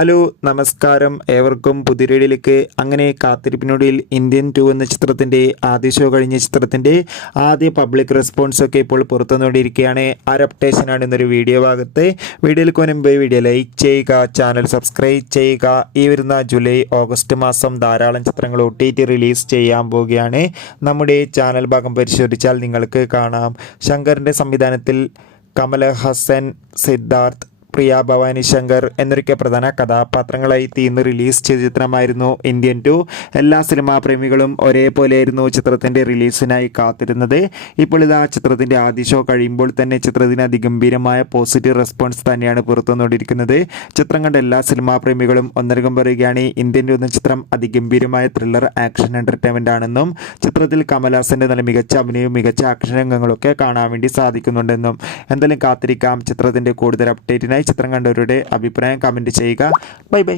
Hello നമസ്കാരം, ഏവർക്കും പുതിയ വീഡിയോയിലേക്ക്. അങ്ങനെ കാത്തിരിപ്പിനൊടുവിൽ ഇന്ത്യൻ 2 എന്ന ചിത്രത്തിൻ്റെ ആദ്യ ഷോ കഴിഞ്ഞ ചിത്രത്തിൻ്റെ ആദ്യ പബ്ലിക് റെസ്പോൺസ് ഒക്കെ ഇപ്പോൾ പുറത്തുവന്നുകൊണ്ടിരിക്കുകയാണ്. അപ്ഡേഷനാണ് ഇന്നൊരു വീഡിയോ ഭാഗത്ത്. വീഡിയോയിലേക്ക് മുൻപ് വീഡിയോ ലൈക്ക് ചെയ്യുക, ചാനൽ സബ്സ്ക്രൈബ് ചെയ്യുക. ഈ വരുന്ന ജൂലൈ ഓഗസ്റ്റ് മാസം ധാരാളം ചിത്രങ്ങൾ OTT റിലീസ് ചെയ്യാൻ പോവുകയാണ്. നമ്മുടെ ചാനൽ ഭാഗം പരിശോധിച്ചാൽ നിങ്ങൾക്ക് കാണാം. ശങ്കറിൻ്റെ സംവിധാനത്തിൽ കമലഹാസൻ, സിദ്ധാർത്ഥ്, പ്രിയ ഭവാനി ശങ്കർ എന്നൊക്കെ പ്രധാന കഥാപാത്രങ്ങളായി തീർന്ന് റിലീസ് ചെയ്ത ചിത്രമായിരുന്നു ഇന്ത്യൻ 2. എല്ലാ സിനിമാ പ്രേമികളും ഒരേപോലെയായിരുന്നു ചിത്രത്തിൻ്റെ റിലീസിനായി കാത്തിരുന്നത്. ഇപ്പോൾ ഇതാ ചിത്രത്തിൻ്റെ ആദ്യ ഷോ കഴിയുമ്പോൾ തന്നെ ചിത്രത്തിന് അതിഗംഭീരമായ പോസിറ്റീവ് റെസ്പോൺസ് തന്നെയാണ് പുറത്തുവന്നുകൊണ്ടിരിക്കുന്നത്. ചിത്രം കണ്ട എല്ലാ സിനിമാ പ്രേമികളും ഒന്നടങ്കം പറയുകയാണ് ഇന്ത്യൻ 2 എന്ന ചിത്രം അതിഗംഭീരമായ ത്രില്ലർ ആക്ഷൻ എൻ്റർടൈൻമെൻ്റ് ആണെന്നും ചിത്രത്തിൽ കമലഹാസൻ്റെ നല്ല മികച്ച അഭിനയവും മികച്ച ആക്ഷൻ രംഗങ്ങളൊക്കെ കാണാൻ വേണ്ടി സാധിക്കുന്നുണ്ടെന്നും. എന്തായാലും കാത്തിരിക്കാം ചിത്രത്തിൻ്റെ കൂടുതൽ അപ്ഡേറ്റിനായി. ചിത്രം കണ്ടവരുടെ അഭിപ്രായം കമൻറ്റ് ചെയ്യുക. Bye bye.